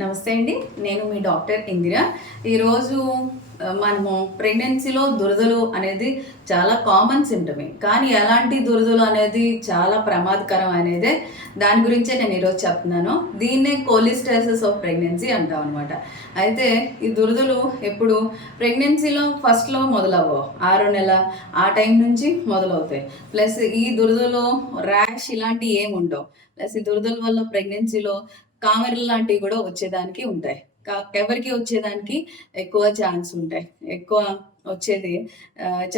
నమస్తే అండి. నేను మీ డాక్టర్ ఇందిర. ఈరోజు మనము ప్రెగ్నెన్సీలో దురదలు అనేది చాలా కామన్ సిమ్టమే కానీ ఎలాంటి దురదలు అనేది చాలా ప్రమాదకరం అనేది దాని గురించే నేను ఈరోజు చెప్తున్నాను. దీన్నే కోలిస్టాసిస్ ఆఫ్ ప్రెగ్నెన్సీ అంటాం అనమాట అయితే ఈ దురదలు ఎప్పుడు? ప్రెగ్నెన్సీలో ఫస్ట్లో మొదలవ్వవు. ఆరో నెల ఆ టైం నుంచి మొదలవుతాయి. ప్లస్ ఈ దురదలు ర్యాష్ ఇలాంటివి ఏమి ఉండవు ప్లస్ ఈ దురదల వల్ల ప్రెగ్నెన్సీలో కామెర్లు లాంటివి కూడా వచ్చేదానికి ఉంటాయి. కా- ఎవరికి వచ్చేదానికి ఎక్కువ ఛాన్స్ ఉంటాయి. ఎక్కువ వచ్చేది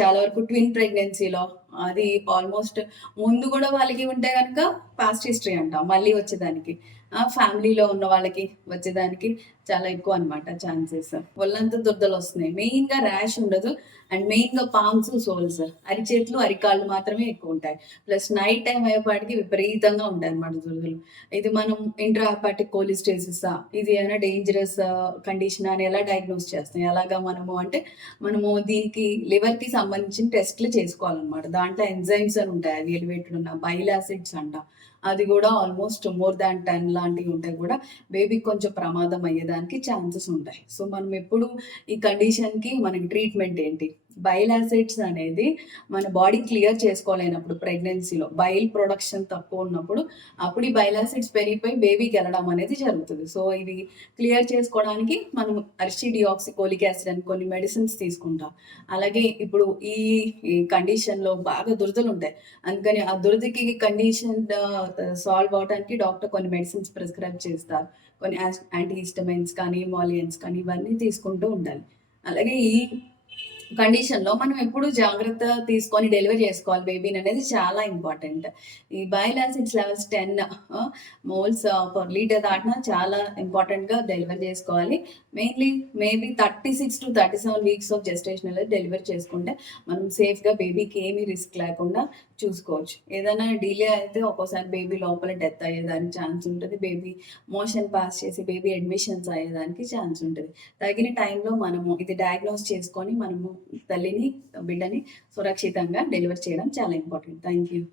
చాలా వరకు ట్విన్ ప్రెగ్నెన్సీలో. అది ఆల్మోస్ట్ ముందు కూడా వాళ్ళకి ఉంటే కనుక పాస్ట్ హిస్టరీ అంటాం మళ్ళీ వచ్చేదానికి. ఫ్యామిలీలో ఉన్న వాళ్ళకి వచ్చేదానికి చాలా ఎక్కువ అనమాట ఛాన్సెస్. ఒళ్ళంతా దుర్దలు వస్తున్నాయి. మెయిన్గా ర్యాష్ ఉండదు. అండ్ మెయిన్గా పామ్స్ సోల్స్ అరిచేతులు అరికాళ్ళు మాత్రమే ఎక్కువ ఉంటాయి. ప్లస్ నైట్ టైం అయ్యేపాటికి విపరీతంగా ఉంటాయి అనమాట దురదలు. ఇది మనం ఇంట్రాపాటిక్ కోలిస్టేసిస్ ఇది ఏమైనా డేంజరస్ కండిషన్ అని ఎలా డయాగ్నోస్ చేస్తాం ఎలాగా మనము అంటే మనము దీనికి లివర్కి సంబంధించిన టెస్ట్లు చేసుకోవాలన్నమాట. దాంట్లో ఎంజైమ్స్ అని ఉంటాయి. అవి ఎలివేటెడ్ ఉన్న బైల్ యాసిడ్స్ అంట. అది కూడా ఆల్మోస్ట్ మోర్ దాన్ టెన్ లాంటివి ఉంటాయి కూడా బేబీకి కొంచెం ప్రమాదం అయ్యేదానికి ఛాన్సెస్ ఉంటాయి. సో మనం ఎప్పుడు ఈ కండిషన్కి మనకి ట్రీట్మెంట్ ఏంటి? బైల్ యాసిడ్స్ అనేది మన బాడీ క్లియర్ చేసుకోలేనప్పుడు ప్రెగ్నెన్సీలో బైల్ ప్రొడక్షన్ తక్కువ ఉన్నప్పుడు అప్పుడు ఈ బైల్ యాసిడ్స్ పెరిగిపోయి బేబీకి వెళ్ళడం అనేది జరుగుతుంది. సో ఇవి క్లియర్ చేసుకోవడానికి మనం అర్షిడియాక్సికోలిక్ యాసిడ్ అని కొన్ని మెడిసిన్స్ తీసుకుంటాం. అలాగే ఇప్పుడు ఈ ఈ కండిషన్లో బాగా దురదలు ఉంటాయి. అందుకని ఆ దురదకి కండిషన్ సాల్వ్ అవడానికి డాక్టర్ కొన్ని మెడిసిన్స్ ప్రిస్క్రైబ్ చేస్తారు. కొన్ని యాంటీ హిస్టమైన్స్ కానీ మాలియన్స్ కానీ ఇవన్నీ తీసుకుంటూ ఉండాలి. అలాగే ఈ కండిషన్లో మనం ఎప్పుడు జాగ్రత్త తీసుకొని డెలివరీ చేసుకోవాలి బేబీని అనేది చాలా ఇంపార్టెంట్ ఈ bile acids levels ten moles per litre దాటినా చాలా ఇంపార్టెంట్గా డెలివరీ చేసుకోవాలి. Mainly maybe thirty six to thirty seven weeks of gestation delivery చేసుకుంటే మనం సేఫ్గా బేబీకి ఏమీ రిస్క్ లేకుండా చూసుకోవచ్చు. ఏదైనా డిలే అయితే ఒక్కోసారి బేబీ లోపల డెత్ అయ్యేదానికి ఛాన్స్ ఉంటుంది. బేబీ మోషన్ పాస్ చేసి బేబీ అడ్మిషన్స్ అయ్యేదానికి ఛాన్స్ ఉంటుంది. తగిన టైంలో మనము ఇది డయాగ్నోస్ చేసుకొని మనము తల్లిని బిడ్డని సురక్షితంగా డెలివరీ చేయడం చాలా ఇంపార్టెంట్. Thank you